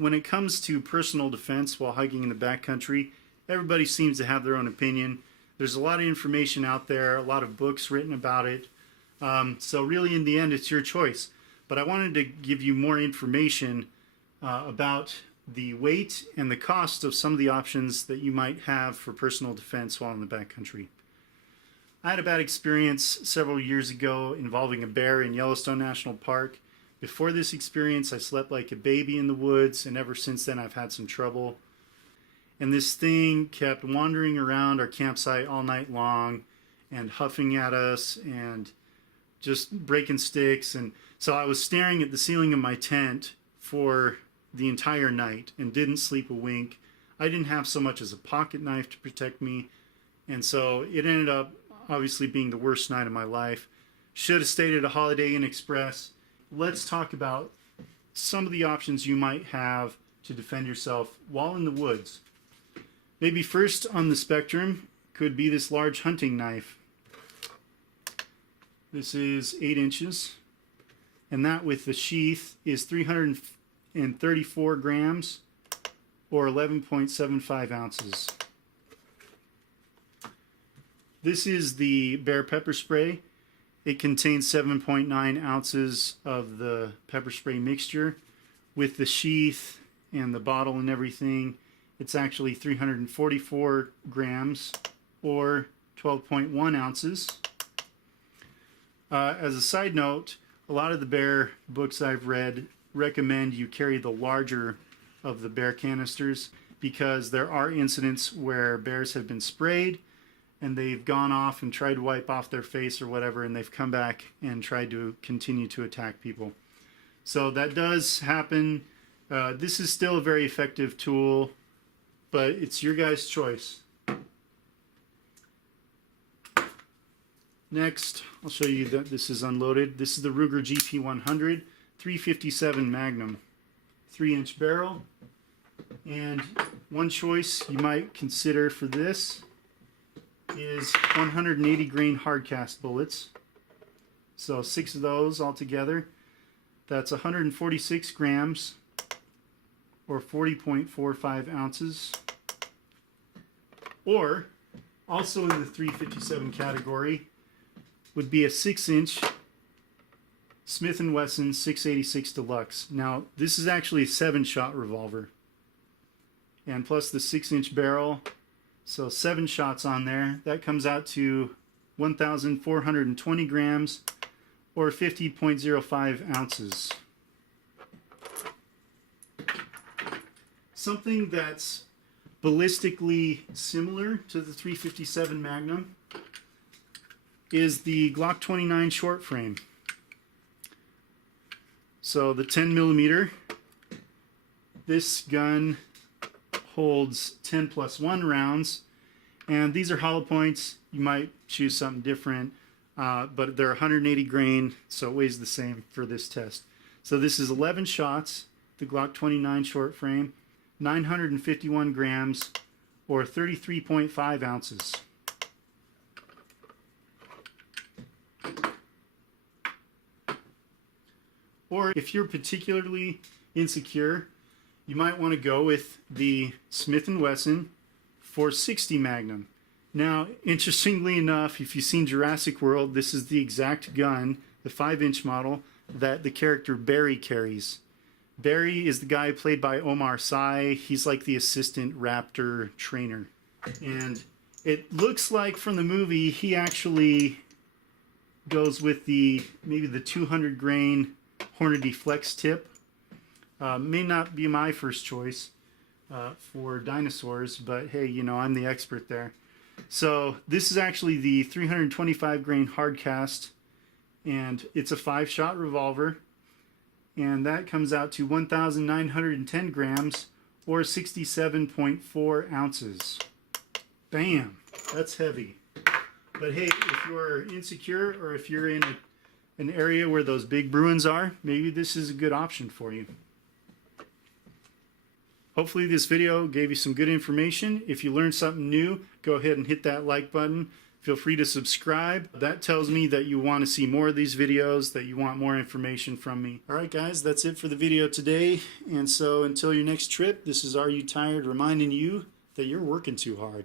when it comes to personal defense while hiking in the backcountry, everybody seems to have their own opinion. There's a lot of information out there, a lot of books written about it. So really, in the end, it's your choice. But I wanted to give you more information about the weight and the cost of some of the options that you might have for personal defense while in the backcountry. I had a bad experience several years ago involving a bear in Yellowstone National Park. Before this experience, I slept like a baby in the woods, and ever since then I've had some trouble. And this thing kept wandering around our campsite all night long and huffing at us and just breaking sticks. And so I was staring at the ceiling of my tent for the entire night and didn't sleep a wink. I didn't have so much as a pocket knife to protect me, and so it ended up obviously being the worst night of my life. Should have stayed at a Holiday Inn Express. Let's talk about some of the options you might have to defend yourself while in the woods. Maybe first on the spectrum could be this large hunting knife. This is 8 inches, and that with the sheath is 334 grams or 11.75 ounces. This is the bear pepper spray. It contains 7.9 ounces of the pepper spray mixture. With the sheath and the bottle and everything, it's actually 344 grams or 12.1 ounces. As a side note, a lot of the bear books I've read recommend you carry the larger of the bear canisters because there are incidents where bears have been sprayed and they've gone off and tried to wipe off their face or whatever, and they've come back and tried to continue to attack people. So that does happen. This is still a very effective tool, but it's your guys' choice. Next, I'll show you that this is unloaded. This is the Ruger GP100 357 Magnum, 3-inch barrel. And one choice you might consider for this is 180 grain hard cast bullets. So 6 of those altogether. That's 146 grams or 40.45 ounces. Or, also in the 357 category, would be a 6-inch Smith & Wesson 686 Deluxe. Now, this is actually a 7-shot revolver. And plus the 6-inch barrel, so 7 shots on there. That comes out to 1,420 grams or 50.05 ounces. Something that's ballistically similar to the 357 Magnum is the Glock 29 short frame. So the 10mm, this gun holds 10 plus 1 rounds, and these are hollow points. You might choose something different, but they're 180 grain, so it weighs the same for this test. So this is 11 shots, the Glock 29 short frame, 951 grams or 33.5 ounces. Or if you're particularly insecure, you might want to go with the Smith & Wesson 460 Magnum. Now, interestingly enough, if you've seen Jurassic World, this is the exact gun, the 5-inch model, that the character Barry carries. Barry is the guy played by Omar Sy. He's like the assistant raptor trainer. And it looks like from the movie, he actually goes with maybe the 200 grain Hornady Flex tip. May not be my first choice for dinosaurs, but hey, you know, I'm the expert there. So this is actually the 325 grain hard cast, and it's a 5-shot revolver, and that comes out to 1,910 grams or 67.4 ounces. Bam! That's heavy. But hey, if you're insecure or if you're in an area where those big Bruins are, maybe this is a good option for you. Hopefully this video gave you some good information. If you learned something new, go ahead and hit that like button. Feel free to subscribe. That tells me that you want to see more of these videos, that you want more information from me. All right, guys, that's it for the video today. And so until your next trip, this is Are You Tired reminding you that you're working too hard.